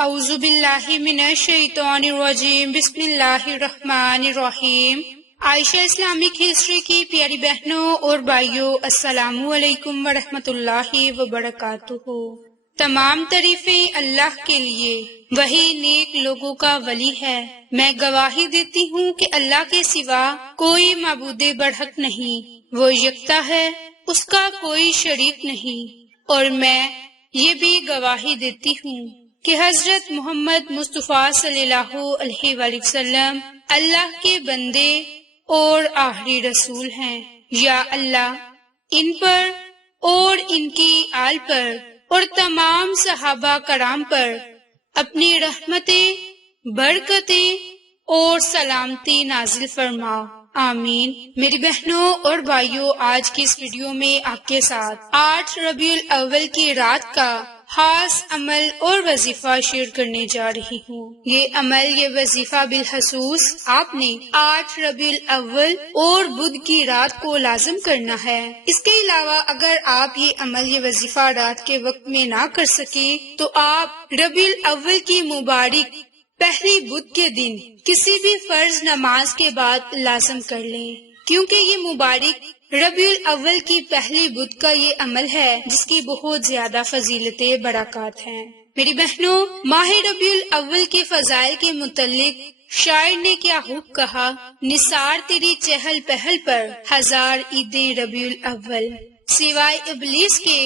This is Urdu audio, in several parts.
اعوذ باللہ من الشیطان الرجیم، بسم اللہ الرحمن الرحیم۔ عائشہ اسلامک ہسٹری کی پیاری بہنوں اور بھائیوں، السلام علیکم ورحمۃ اللہ وبرکاتہ۔ تمام تعریفیں اللہ کے لیے، وہی نیک لوگوں کا ولی ہے۔ میں گواہی دیتی ہوں کہ اللہ کے سوا کوئی معبود برحق نہیں، وہ یکتا ہے، اس کا کوئی شریک نہیں۔ اور میں یہ بھی گواہی دیتی ہوں کہ حضرت محمد مصطفیٰ صلی اللہ علیہ وآلہ وسلم اللہ کے بندے اور آخری رسول ہیں۔ یا اللہ ان پر اور ان کی آل پر اور تمام صحابہ کرام پر اپنی رحمتیں، برکتیں اور سلامتی نازل فرما، آمین۔ میری بہنوں اور بھائیوں، آج کی اس ویڈیو میں آپ کے ساتھ 8 ربیع الاول کی رات کا خاص عمل اور وظیفہ شیئر کرنے جا رہی ہوں۔ یہ عمل، یہ وظیفہ بالخصوص آپ نے 8 ربیع الاول اور بدھ کی رات کو لازم کرنا ہے۔ اس کے علاوہ اگر آپ یہ عمل، یہ وظیفہ رات کے وقت میں نہ کر سکے تو آپ ربیع الاول کی مبارک پہلی بدھ کے دن کسی بھی فرض نماز کے بعد لازم کر لیں، کیونکہ یہ مبارک ربیع الاول کی پہلی بدھ کا یہ عمل ہے جس کی بہت زیادہ فضیلتیں، برکات ہیں۔ میری بہنوں، ماہ ربیع الاول کے فضائل کے متعلق شاعر نے کیا خوب کہا، نثار تیری چہل پہل پر 1000 عیدیں ربیع الاول، سوائے ابلیس کے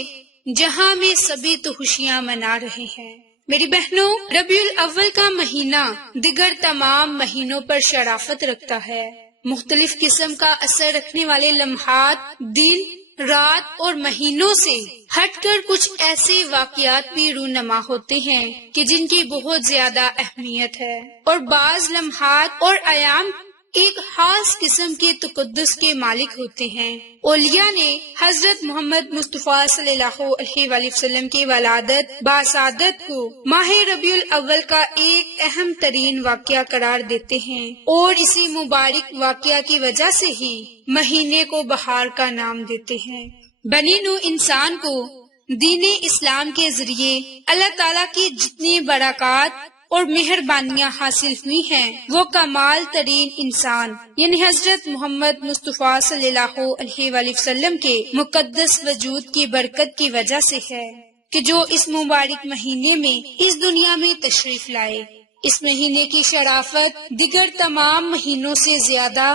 جہاں میں سبھی تو خوشیاں منا رہے ہیں۔ میری بہنوں، ربیع الاول کا مہینہ دیگر تمام مہینوں پر شرافت رکھتا ہے۔ مختلف قسم کا اثر رکھنے والے لمحات، دن، رات اور مہینوں سے ہٹ کر کچھ ایسے واقعات بھی رونما ہوتے ہیں کہ جن کی بہت زیادہ اہمیت ہے، اور بعض لمحات اور ایام ایک خاص قسم کے تقدس کے مالک ہوتے ہیں۔ اولیاء نے حضرت محمد مصطفیٰ صلی اللہ علیہ وآلہ وسلم کی ولادت باسعادت کو ماہ ربیع الاول کا ایک اہم ترین واقعہ قرار دیتے ہیں، اور اسی مبارک واقعہ کی وجہ سے ہی مہینے کو بہار کا نام دیتے ہیں۔ بنی نوع انسان کو دین اسلام کے ذریعے اللہ تعالیٰ کی جتنی برکات اور مہربانیاں حاصل ہوئی ہیں، وہ کمال ترین انسان یعنی حضرت محمد مصطفیٰ صلی اللہ علیہ وآلہ وسلم کے مقدس وجود کی برکت کی وجہ سے ہے کہ جو اس مبارک مہینے میں اس دنیا میں تشریف لائے۔ اس مہینے کی شرافت دیگر تمام مہینوں سے زیادہ،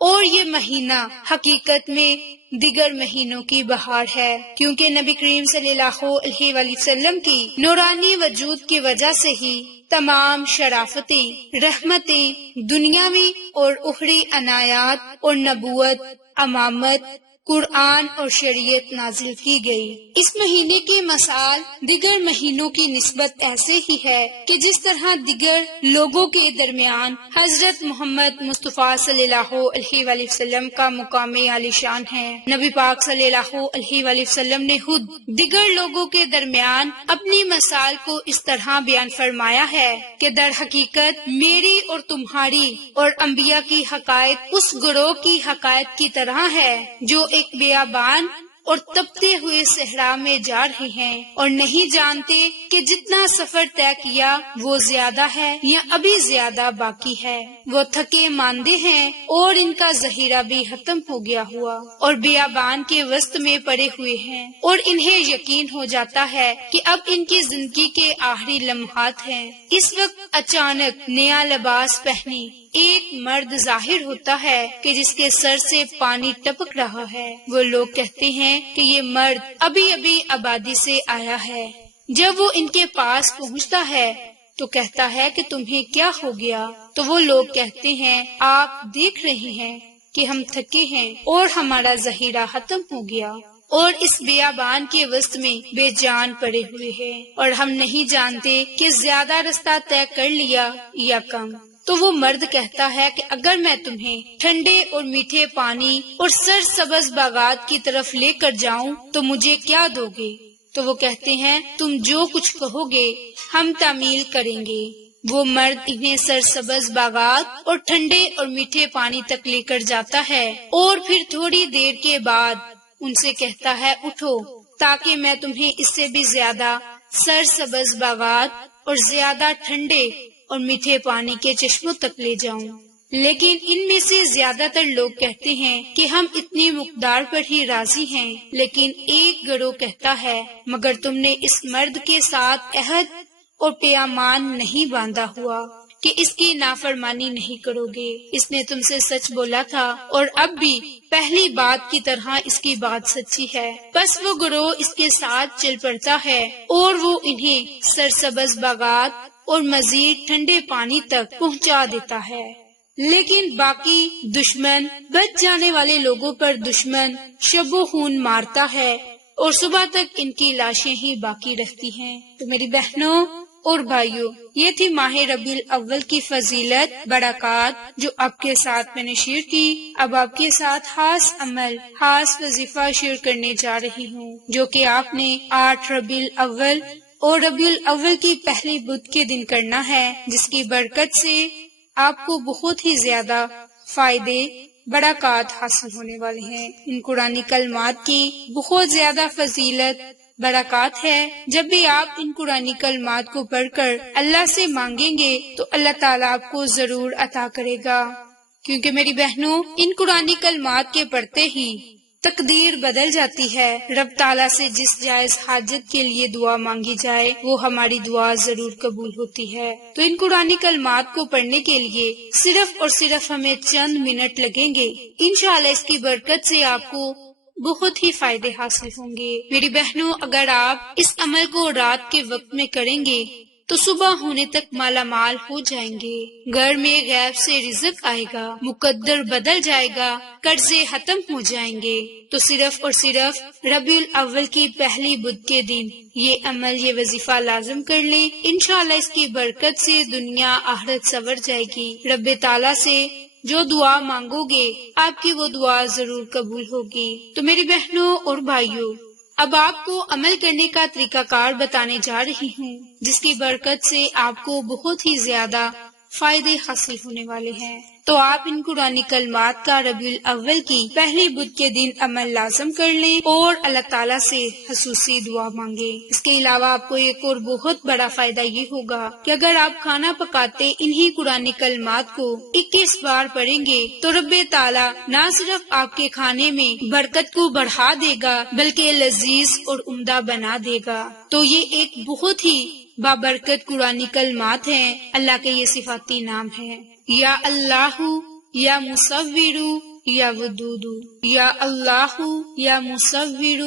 اور یہ مہینہ حقیقت میں دیگر مہینوں کی بہار ہے، کیونکہ نبی کریم صلی اللہ علیہ وآلہ وسلم کی نورانی وجود کی وجہ سے ہی تمام شرافتیں، رحمتیں، دنیاوی اور اخروی عنایات اور نبوت، امامت، قرآن اور شریعت نازل کی گئی۔ اس مہینے کی مثال دیگر مہینوں کی نسبت ایسے ہی ہے کہ جس طرح دیگر لوگوں کے درمیان حضرت محمد مصطفیٰ صلی اللہ علیہ وآلہ وسلم کا مقام عالی شان ہے، نبی پاک صلی اللہ علیہ وآلہ وسلم نے خود دیگر لوگوں کے درمیان اپنی مثال کو اس طرح بیان فرمایا ہے کہ در حقیقت میری اور تمہاری اور انبیاء کی حقائق اس گروہ کی حقائق کی طرح ہے جو ایک بیابان اور تپتے ہوئے صحرا میں جا رہے ہیں اور نہیں جانتے کہ جتنا سفر طے کیا وہ زیادہ ہے یا ابھی زیادہ باقی ہے۔ وہ تھکے ماندے ہیں اور ان کا ذخیرہ بھی ختم ہو گیا ہوا اور بیابان کے وسط میں پڑے ہوئے ہیں، اور انہیں یقین ہو جاتا ہے کہ اب ان کی زندگی کے آخری لمحات ہیں۔ اس وقت اچانک نیا لباس پہنے ایک مرد ظاہر ہوتا ہے کہ جس کے سر سے پانی ٹپک رہا ہے۔ وہ لوگ کہتے ہیں کہ یہ مرد ابھی ابھی آبادی سے آیا ہے۔ جب وہ ان کے پاس پہنچتا ہے تو کہتا ہے کہ تمہیں کیا ہو گیا؟ تو وہ لوگ کہتے ہیں آپ دیکھ رہے ہیں کہ ہم تھکے ہیں اور ہمارا ذخیرہ ختم ہو گیا اور اس بیابان کے وسط میں بے جان پڑے ہوئے ہیں، اور ہم نہیں جانتے کہ زیادہ رستہ طے کر لیا یا کم۔ تو وہ مرد کہتا ہے کہ اگر میں تمہیں ٹھنڈے اور میٹھے پانی اور سرسبز باغات کی طرف لے کر جاؤں تو مجھے کیا دو گے؟ تو وہ کہتے ہیں تم جو کچھ کہو گے ہم تعمیل کریں گے۔ وہ مرد انہیں سرسبز باغات اور ٹھنڈے اور میٹھے پانی تک لے کر جاتا ہے، اور پھر تھوڑی دیر کے بعد ان سے کہتا ہے اٹھو تاکہ میں تمہیں اس سے بھی زیادہ سرسبز باغات اور زیادہ ٹھنڈے اور میٹھے پانی کے چشموں تک لے جاؤں۔ لیکن ان میں سے زیادہ تر لوگ کہتے ہیں کہ ہم اتنی مقدار پر ہی راضی ہیں، لیکن ایک گروہ کہتا ہے مگر تم نے اس مرد کے ساتھ عہد اور پیمان نہیں باندھا ہوا کہ اس کی نافرمانی نہیں کرو گے۔ اس نے تم سے سچ بولا تھا اور اب بھی پہلی بات کی طرح اس کی بات سچی ہے۔ بس وہ گروہ اس کے ساتھ چل پڑتا ہے اور وہ انہیں سرسبز باغات اور مزید ٹھنڈے پانی تک پہنچا دیتا ہے، لیکن باقی دشمن بچ جانے والے لوگوں پر دشمن شب و خون مارتا ہے اور صبح تک ان کی لاشیں ہی باقی رہتی ہیں۔ تو میری بہنوں اور بھائیوں، یہ تھی ماہ ربیع الاول کی فضیلت، برکات جو آپ کے ساتھ میں نے شیئر کی۔ اب آپ کے ساتھ خاص عمل، خاص وظیفہ شیئر کرنے جا رہی ہوں، جو کہ آپ نے 8 ربیع الاول اور ربیع الاول کی پہلی بدھ کے دن کرنا ہے، جس کی برکت سے آپ کو بہت ہی زیادہ فائدے، برکات حاصل ہونے والے ہیں۔ ان قرآنی کلمات کی بہت زیادہ فضیلت، برکات ہے۔ جب بھی آپ ان قرآنی کلمات کو پڑھ کر اللہ سے مانگیں گے تو اللہ تعالیٰ آپ کو ضرور عطا کرے گا، کیونکہ میری بہنوں ان قرآنی کلمات کے پڑھتے ہی تقدیر بدل جاتی ہے۔ رب تعالیٰ سے جس جائز حاجت کے لیے دعا مانگی جائے وہ ہماری دعا ضرور قبول ہوتی ہے۔ تو ان قرآنی کلمات کو پڑھنے کے لیے صرف اور صرف ہمیں چند منٹ لگیں گے۔ انشاءاللہ اس کی برکت سے آپ کو بہت ہی فائدے حاصل ہوں گے۔ میری بہنوں، اگر آپ اس عمل کو رات کے وقت میں کریں گے تو صبح ہونے تک مالا مال ہو جائیں گے، گھر میں غیب سے رزق آئے گا، مقدر بدل جائے گا، قرضے ختم ہو جائیں گے۔ تو صرف اور صرف ربیع الاول کی پہلی بدھ کے دن یہ عمل، یہ وظیفہ لازم کر لیں۔ انشاءاللہ اس کی برکت سے دنیا آخرت سنور جائے گی۔ رب تعالیٰ سے جو دعا مانگو گے آپ کی وہ دعا ضرور قبول ہوگی۔ تو میری بہنوں اور بھائیوں، اب آپ کو عمل کرنے کا طریقہ کار بتانے جا رہی ہوں، جس کی برکت سے آپ کو بہت ہی زیادہ فائدے حاصل ہونے والے ہیں۔ تو آپ ان قرآنی کلمات کا ربیع الاول کی پہلی بدھ کے دن عمل لازم کر لیں اور اللہ تعالیٰ سے خصوصی دعا مانگیں۔ اس کے علاوہ آپ کو ایک اور بہت بڑا فائدہ یہ ہوگا کہ اگر آپ کھانا پکاتے انہی قرآنی کلمات کو 21 بار پڑھیں گے تو رب تعالیٰ نہ صرف آپ کے کھانے میں برکت کو بڑھا دے گا بلکہ لذیذ اور عمدہ بنا دے گا۔ تو یہ ایک بہت ہی بابرکت قرآنی کلمات ہیں، اللہ کے یہ صفاتی نام ہیں۔ یا اللہ، یا مصور، یا ودود، یا اللہ، یا مصور،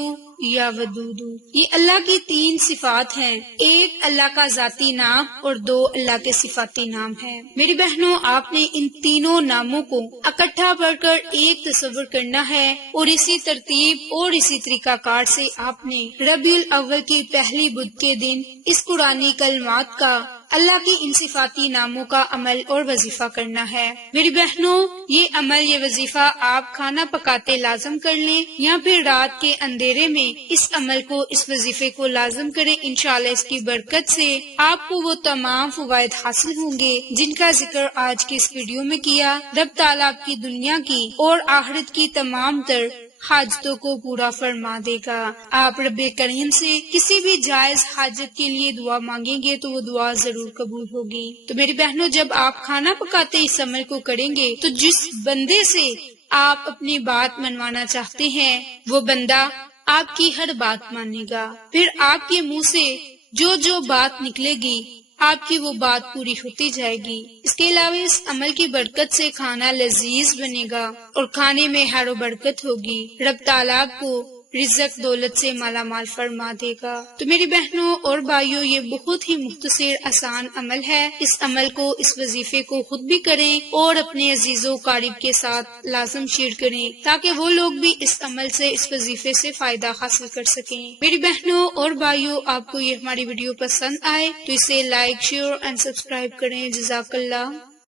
یا ودود۔ یہ اللہ کی 3 صفات ہیں، ایک اللہ کا ذاتی نام اور 2 اللہ کے صفاتی نام ہیں۔ میری بہنوں، آپ نے ان تینوں ناموں کو اکٹھا پڑھ کر ایک تصور کرنا ہے اور اسی ترتیب اور اسی طریقہ کار سے آپ نے ربیع الاول کی پہلی بدھ کے دن اس قرآنی کلمات کا، اللہ کی ان صفاتی ناموں کا عمل اور وظیفہ کرنا ہے۔ میری بہنوں، یہ عمل، یہ وظیفہ آپ کھانا پکاتے لازم کر لیں یا پھر رات کے اندھیرے میں اس عمل کو، اس وظیفے کو لازم کریں۔ انشاءاللہ اس کی برکت سے آپ کو وہ تمام فوائد حاصل ہوں گے جن کا ذکر آج کی اس ویڈیو میں کیا۔ رب تعالیٰ آپ کی دنیا کی اور آخرت کی تمام تر حاجتوں کو پورا فرما دے گا۔ آپ رب کریم سے کسی بھی جائز حاجت کے لیے دعا مانگیں گے تو وہ دعا ضرور قبول ہوگی۔ تو میری بہنوں، جب آپ کھانا پکاتے اس عمل کو کریں گے تو جس بندے سے آپ اپنی بات منوانا چاہتے ہیں وہ بندہ آپ کی ہر بات مانے گا، پھر آپ کے منہ سے جو جو بات نکلے گی آپ کی وہ بات پوری ہوتی جائے گی۔ اس کے علاوہ اس عمل کی برکت سے کھانا لذیذ بنے گا اور کھانے میں ہر و برکت ہوگی۔ رب تعالیٰ کو رزق دولت سے مالا مال فرما دے گا۔ تو میری بہنوں اور بھائیوں، یہ بہت ہی مختصر آسان عمل ہے۔ اس عمل کو، اس وظیفے کو خود بھی کریں اور اپنے عزیزوں قریب کے ساتھ لازم شیئر کریں تاکہ وہ لوگ بھی اس عمل سے، اس وظیفے سے فائدہ حاصل کر سکیں۔ میری بہنوں اور بھائیوں، آپ کو یہ ہماری ویڈیو پسند آئے تو اسے لائک، شیئر اینڈ سبسکرائب کریں۔ جزاک اللہ۔